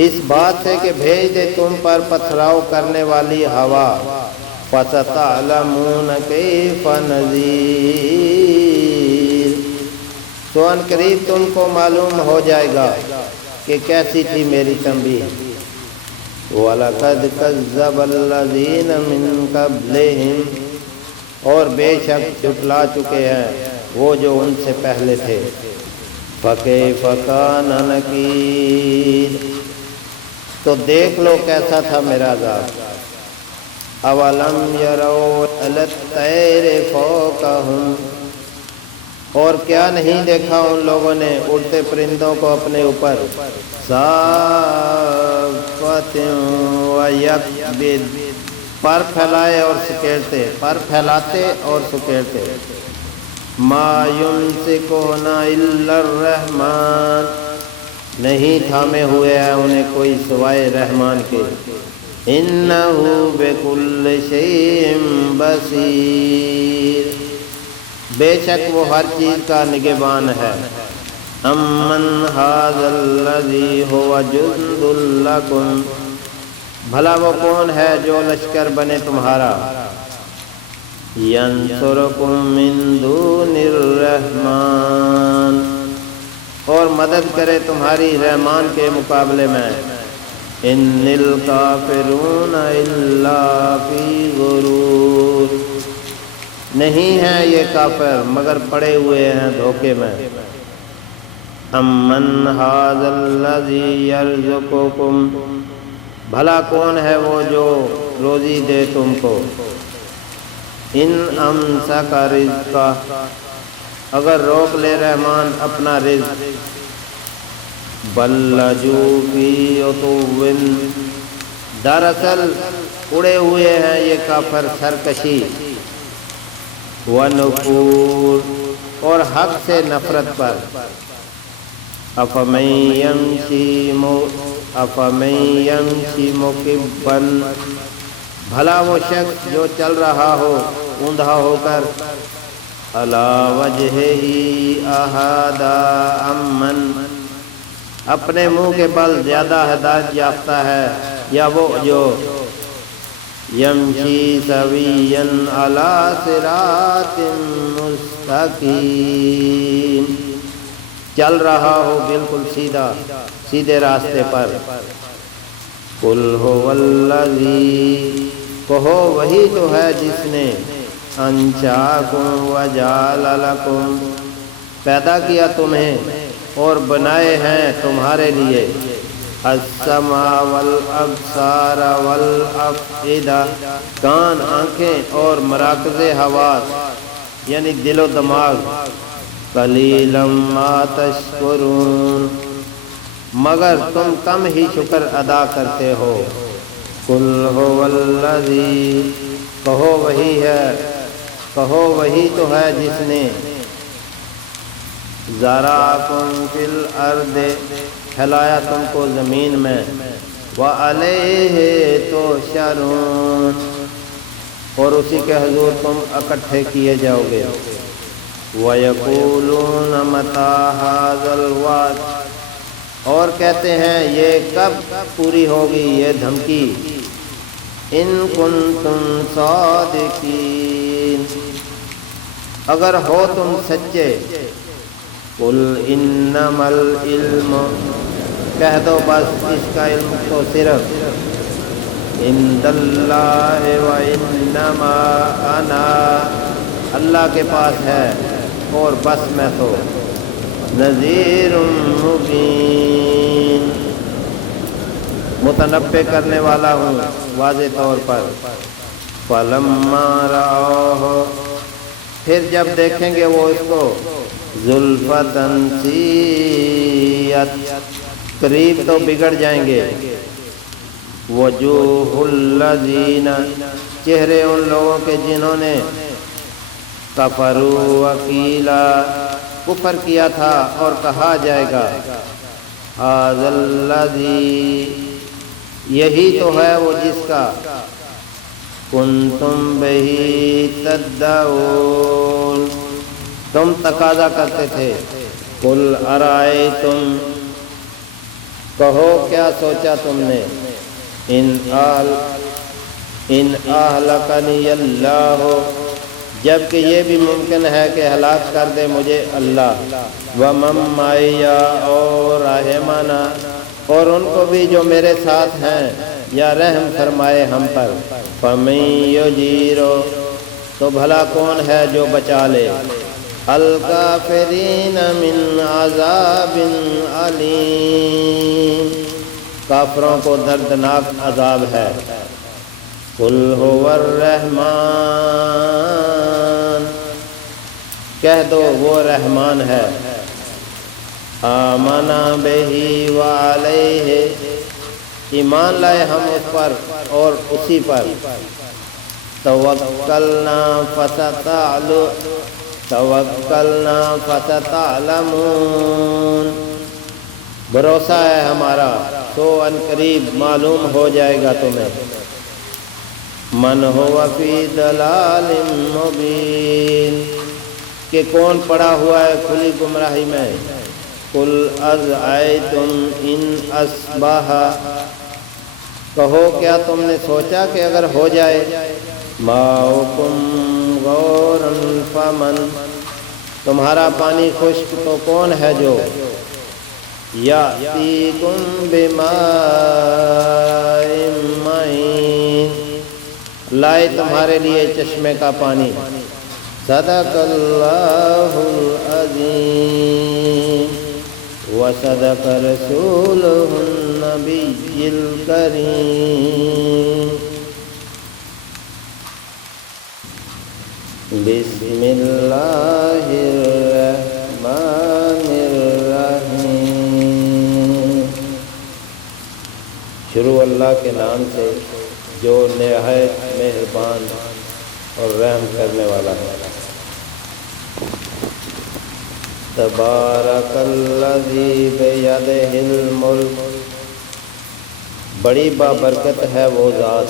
اس بات سے کہ بھیج دے تم پر پتھراؤ کرنے والی ہوا، فَسَتَعْلَمُونَ كَيْفَ نَذِيرِ، تو ان قریب تم کو معلوم ہو جائے گا کہ کیسی تھی میری تنبیہ۔ وَلَقَدْ كَذَّبَ الَّذِينَ مِن قَبْلِهِمْ، اور بے شک جھٹلا چکے ہیں وہ جو ان سے پہلے تھے۔ فَكَيْفَ كَانَ نَكِيرِ، تو دیکھ لو کیسا تھا میرا عذاب۔ اولم يروا إلى الطير فوقهم، اور کیا نہیں دیکھا ان لوگوں نے اڑتے پرندوں کو اپنے اوپر، صافات ويقبض، پر پھیلائے اور سکیڑتے، پر پھیلاتے اور سکیڑتے۔ ما يمسكون إلا الرحمن، نہیں تھامے ہوئے ہیں انہیں کوئی سوائے رحمان کے۔ إنه بكل شيء بصير، بے شک وہ ہر چیز کا نگہبان ہے۔ أَمَّنْ هَذَا الَّذِي هُوَ جُندٌ لَكُمْ، بھلا وہ کون ہے جو لشکر بنے تمہارا، يَنْصُرُكُم مِّن دُونِ الرَّحْمَٰنِ، اور مدد کرے تمہاری رحمان کے مقابلے میں۔ إِنَّ الْكَافِرُونَ إِلَّا فِي غُرُورٍ، نہیں ہیں یہ کافر مگر پڑے ہوئے ہیں دھوکے میں۔ أَمَّنْ هَذَا الَّذِي يَرْزُقُكُمْ، بھلا کون ہے وہ جو روزی دے تم کو، إِنْ أَمْسَكَ رِزْقَهُ، اگر روک لے رحمان اپنا رزق، بل لجوا فی عتو، دراصل اڑے ہوئے ہیں یہ کافر سرکشی، ونفور، اور حق سے نفرت پر۔ افمن یمشی مکبا، بھلا وہ شخص جو چل رہا ہو اوندھا ہو کر، علی وجہہ اہدی امن، اپنے منہ کے بل زیادہ ہدایت یافتہ ہے، یا وہ جو یمشی سویا علی صراط مستقیم، چل رہا ہو بالکل سیدھا سیدھے راستے پر۔ قل هو الذی، کہو وہی تو ہے جس نے انشاکم وجعل لکم، پیدا کیا تمہیں اور بنائے ہیں تمہارے لیے السمع والابصار والافئدہ، کان، آنکھیں اور مراکز حواس یعنی دل و دماغ۔ قلیلا ما تشکرون، مگر تم کم ہی شکر ادا کرتے ہو۔ قل هو الذی، کہو وہی ہے، کہو وہی تو ہے جس نے ذراکم فی الارض، پھیلایا تم کو زمین میں، وعلیہ تحشرون، اور اسی کے حضور تم اکٹھے کیے جاؤ گے۔ وَيَقُولُونَ مَتَىٰ هَٰذَا الْوَعْدُ، اور کہتے ہیں یہ کب پوری ہوگی یہ دھمکی۔ ان کنتم صادقین، اگر ہو تم سچے۔ قل انما العلم، کہہ دو بس اس کا علم تو صرف عند اللہ وانما انا، اللہ کے پاس ہے اور بس میں تو نذیر مبین، متنبع کرنے والا ہوں واضح طور پر۔ فلما رأوہ، پھر جب دیکھیں گے وہ اس کو زلفۃ سیئت، قریب تو بگڑ جائیں گے۔ وجوہ الذین، چہرے ان لوگوں کے جنہوں نے کفروا وقیلا، کفر کیا تھا اور کہا جائے گا ھذا الذی، یہی تو ہے وہ جس کا کنتم بہ تدعون، تم تقاضا کرتے تھے۔ قل ارائیتم، کہو کیا سوچا تم نے، ان اہلکنی اللہ، جبکہ یہ بھی ممکن ہے کہ ہلاک کر دے مجھے اللہ، ومن معی، اور رحمنا، اور ان کو بھی جو میرے ساتھ ہیں، یا رحم فرمائے ہم پر۔ فمن یجیر، تو بھلا کون ہے جو بچا لے الکافرین من عذاب علیم، کافروں کو دردناک عذاب ہے۔ قل هو الرحمن، کہہ دو وہ رحمان ہے۔ آمنا بہ وعلیہ، ایمان لائے ہم اس پر اور اسی پر۔ توکلنا فستعلمون، بھروسہ ہے ہمارا تو ان قریب معلوم ہو جائے گا تمہیں۔ من هو فی ضلال مبین، کہ کون پڑا ہوا ہے کھلی گمراہی میں۔ قل ازعیتم ان اصبح، کہو کیا تم نے سوچا کہ اگر ہو جائے ماؤکم غورا فمن، تمہارا پانی خشک تو کون ہے جو یأتیکم بماء معین، لائے تمہارے لیے چشمے کا پانی۔ صدق اللہ العظیم وصدق رسولہ النبی الکریم۔ بسم اللہ الرحمن الرحیم، شروع اللہ کے نام سے جو نہایت مہربان اور رحم کرنے والا ہے۔ تبارک الذی بیدہ الملک، بڑی بابرکت ہے وہ ذات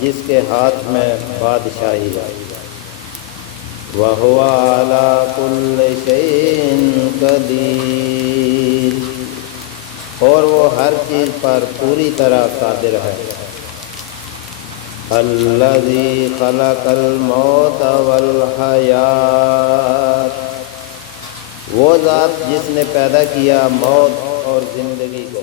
جس کے ہاتھ میں بادشاہی ہے۔ وَهُوَ عَلَى كُلِّ شَيْءٍ قَدِيرٌ، اور وہ ہر چیز پر پوری طرح قادر ہے۔ الذی خلق الموت والحیات، وہ ذات جس نے پیدا کیا موت اور زندگی کو۔